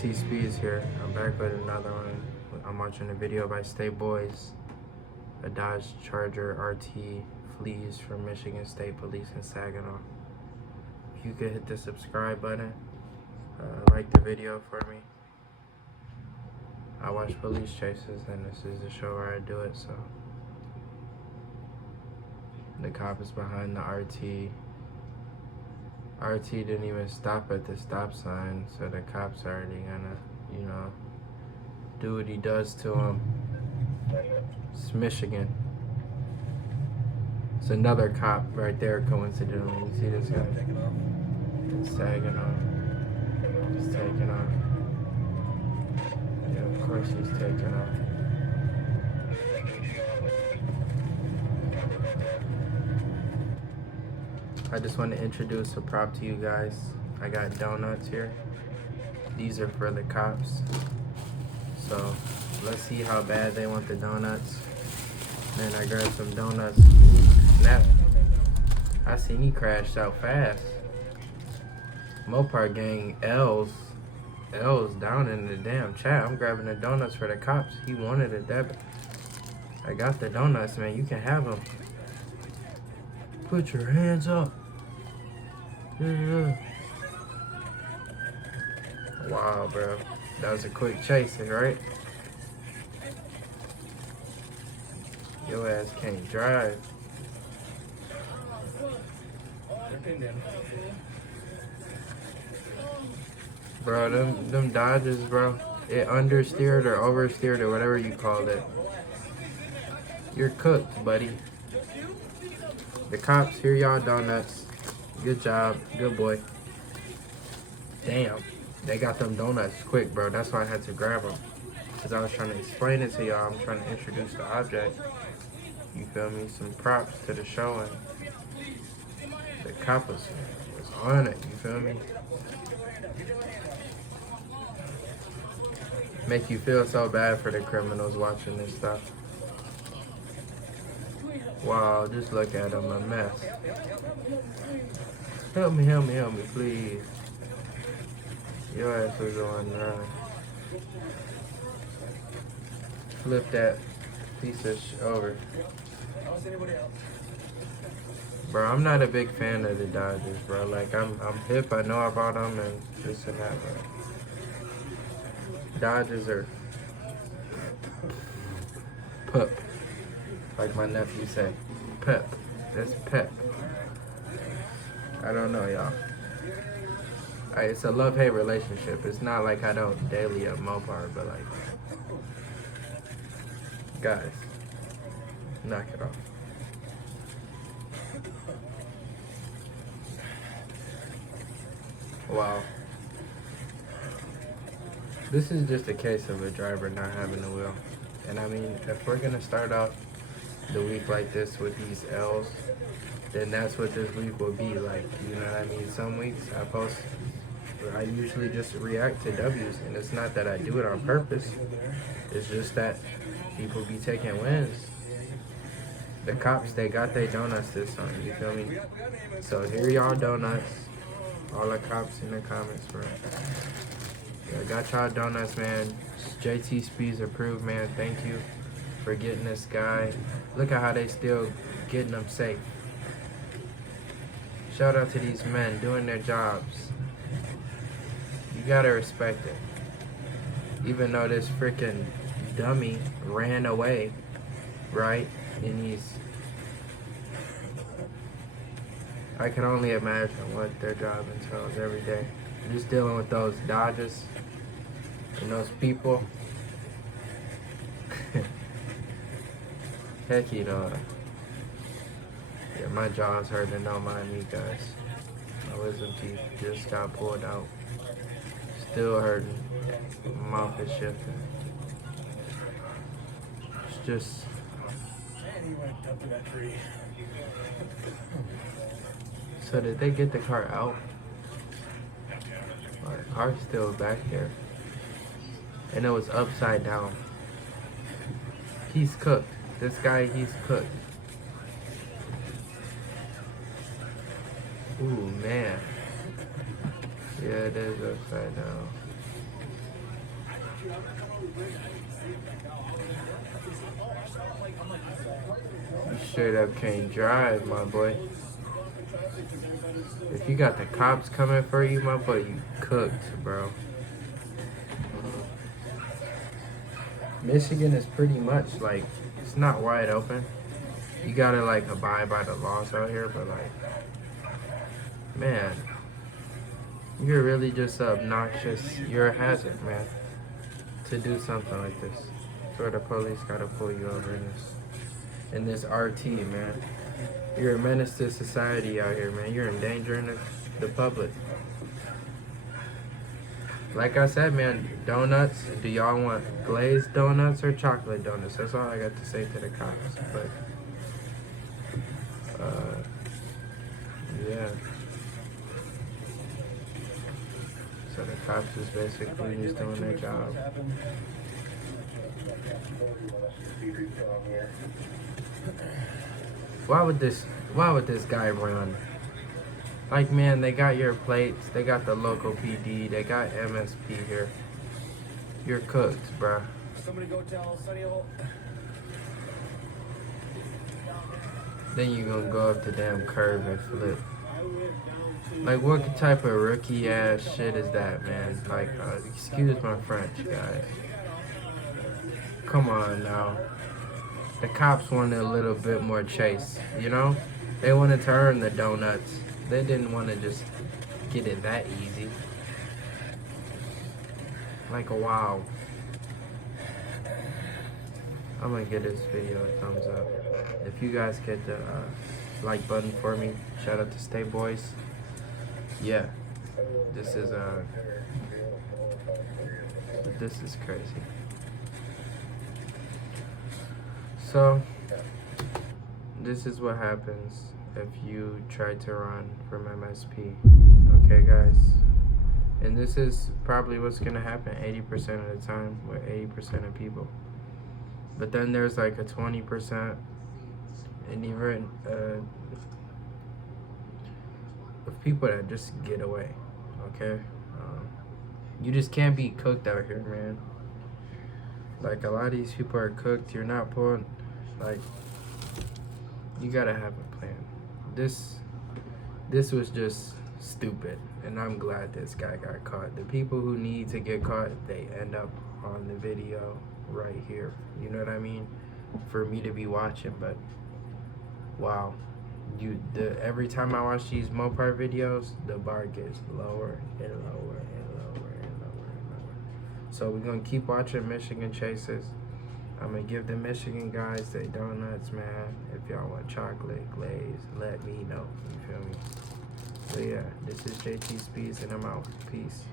JTSpeeds here. I'm back with another one. I'm watching a video by State Boys. A Dodge Charger RT flees from Michigan State Police in Saginaw. If you could hit the subscribe button, like the video for me. I watch police chases and this is the show where I do it, so. The cop is behind the RT. RT didn't even stop at the stop sign, so the cop's already gonna, do what he does to him. It's Michigan. It's another cop right there, coincidentally. You see this guy? It's sagging off. He's taking off. Yeah, of course he's taking off. I just want to introduce a prop to you guys. I got donuts here. These are for the cops. So let's see how bad they want the donuts. Then I grabbed some donuts. Ooh, snap. I seen he crashed out fast. Mopar gang L's down in the damn chat. I'm grabbing the donuts for the cops. He wanted a debit. I got the donuts, man. You can have them. Put your hands up. Yeah. Wow, bro. That was a quick chase, right? Your ass can't drive. Bro, them Dodges, bro. It understeered or oversteered or whatever you call it. You're cooked, buddy. The cops, here y'all donuts. Good job, good boy. Damn, they got them donuts quick, bro. That's why I had to grab them. Because I was trying to explain it to y'all. I'm trying to introduce the object. You feel me? Some props to the show. And the cop was on it, you feel me? Make you feel so bad for the criminals watching this stuff. Wow, just look at them, a mess. Help me, please. Your ass was on run. Flip that piece of over. Bro, I'm not a big fan of the Dodgers, bro. Like, I'm hip, I know about them and this and that, but Dodgers are pup. Like my nephew say, pep. That's pep. I don't know, y'all. It's a love-hate relationship. It's not like I don't daily at Mopar, but like, guys, knock it off. Wow. This is just a case of a driver not having the wheel. And I mean, if we're gonna start off the week like this with these L's, then that's what this week will be like. You know what I mean? Some weeks I usually just react to W's, and it's not that I do it on purpose. It's just that people be taking wins. The cops, they got their donuts this time, you feel me? So here y'all donuts. All the cops in the comments, bro. Yeah, got y'all donuts, man. JTSpeeds approved, man. Thank you for getting this guy. Look at how they still getting them safe. Shout out to these men doing their jobs. You gotta respect it. Even though this freaking dummy ran away, right? And I can only imagine what their job entails every day. Just dealing with those Dodgers and those people. Heck, yeah, my jaw's hurting, don't mind me, guys. My wisdom teeth just got pulled out. Still hurting. My mouth is shifting. It's just... So did they get the car out? Or the car's still back there. And it was upside down. He's cooked. This guy, he's cooked. Ooh, man. Yeah, it is upside down. You straight up can't drive, my boy. If you got the cops coming for you, my boy, you cooked, bro. Michigan is pretty much like, it's not wide open. You gotta like abide by the laws out here, but like, man, you're really just obnoxious. You're a hazard, man, to do something like this. So the police gotta pull you over in this RT, man. You're a menace to society out here, man. You're endangering the public. Like I said, man, donuts. Do y'all want glazed donuts or chocolate donuts? That's all I got to say to the cops. But, yeah. So the cops is basically just doing their job. Why would this guy run? Like, man, they got your plates, they got the local PD, they got MSP here. You're cooked, bruh. Somebody go tell Sonny Holt. Then you gonna go up the damn curb and flip. Like, what type of rookie ass shit is that, man? Like, excuse my French, guys. Come on now. The cops wanted a little bit more chase, you know? They wanted to earn the donuts. They didn't want to just get it that easy. Like, wow. I'm gonna give this video a thumbs up. If you guys get the like button for me, shout out to Stay Boys. Yeah, this is crazy. So, this is what happens if you try to run from MSP. Okay, guys? And this is probably what's gonna happen 80% of the time with 80% of people. But then there's like a 20% and even of people that just get away. Okay? You just can't be cooked out here, man. Like, a lot of these people are cooked. You're not pulling, like, you gotta have a plan. This was just stupid, and I'm glad this guy got caught. The people who need to get caught, they end up on the video right here. You know what I mean? For me to be watching, but wow. Every time I watch these Mopar videos, the bar gets lower and lower and lower and lower and lower. So we're gonna keep watching Michigan chases. I'm gonna give the Michigan guys their donuts, man. If y'all want chocolate glaze, let me know. You feel me? But yeah, this is JTSpeeds and I'm out. Peace.